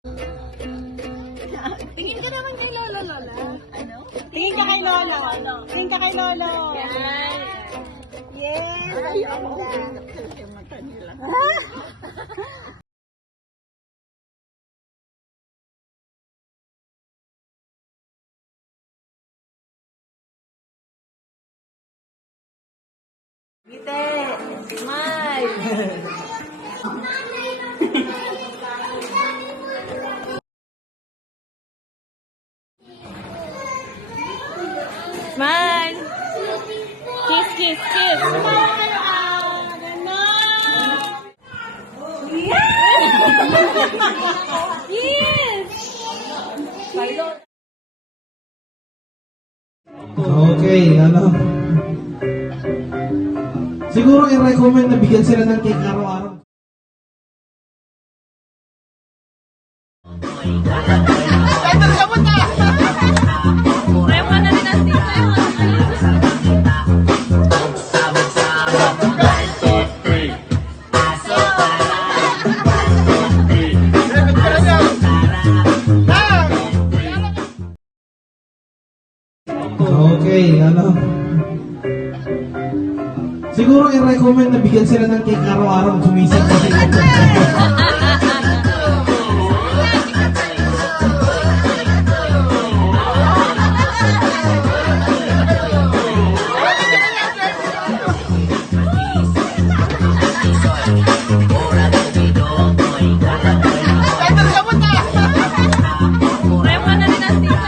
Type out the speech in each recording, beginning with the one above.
Tingin ka naman kay Lolo, Lola. Ano? Tingin ka kay Lolo. Tingin ka kay Lolo. Yan. Yes. Ay, ako. Yung mata nila. Ngiti. Smile. Smile. Kiss, kiss, kiss. Yes! Okay, ano? Siguro i-recommend na bigyan sila ng cake araw-araw. Ayaw ka na rin ang tita. Okay, ano? Siguro i-recommend na bigyan sila ng cake araw-araw sumisip kasi. Ayaw ka na rin ang tita.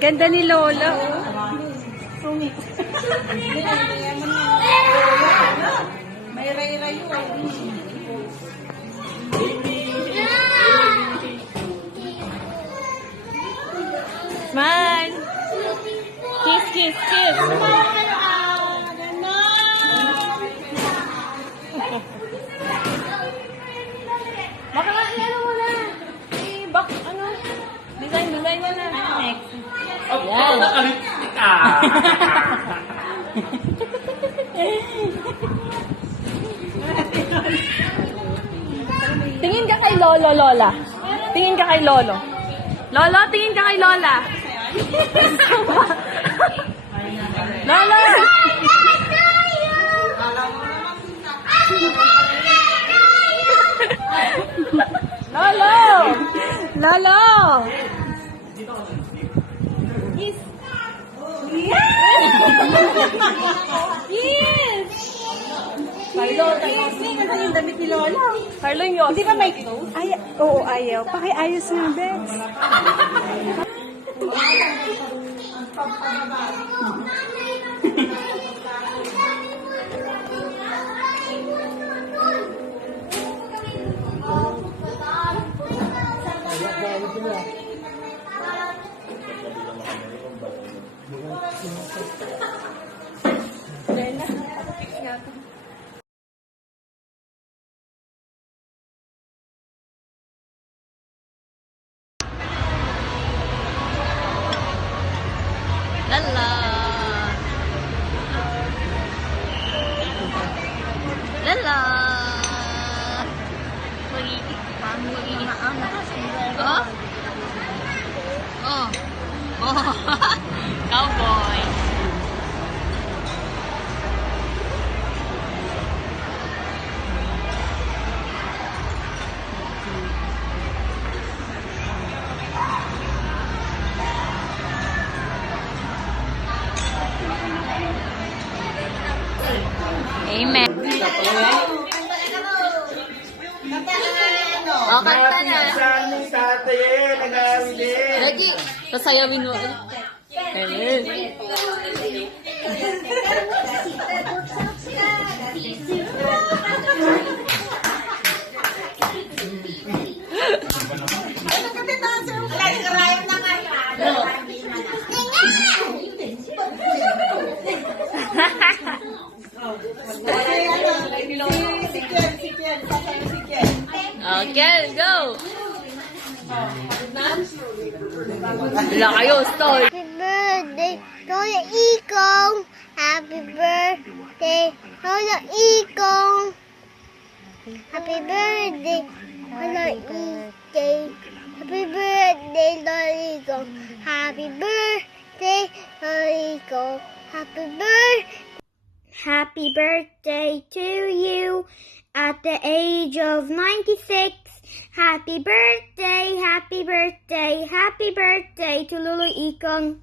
Ganda ni Lola. May ray-ray Smile. Kiss, kiss, kiss. Baka nga, ano mo na. I-back, ano. Design mo na. Next. Yan. Tingin ka kay Lolo, Lola. Tingin ka kay Lolo. Lolo, tingin ka kay Lola. Lolo! Lolo! Lolo! Yes! Yes! Carlo, tayo yung damit ni Lola. Carlo, yung Hindi ba may clothes? Ay, oo, ayaw. Pakiayos nga, Bex. Lala! Lala! Oh? Oh! Oh! Cowboy! Amen. O, kanta na. Sasayawin mo. Ayun. Okay, go! Wala kayo, start! Happy birthday, Lola Ikong. Happy birthday, Lola Ikong. Happy birthday, Lola Ikong. Happy birthday, Lola Ikong. Happy birthday, Lola Ikong. Happy birthday to you at the age of 96. Happy birthday, happy birthday, happy birthday to Lulu Ikong.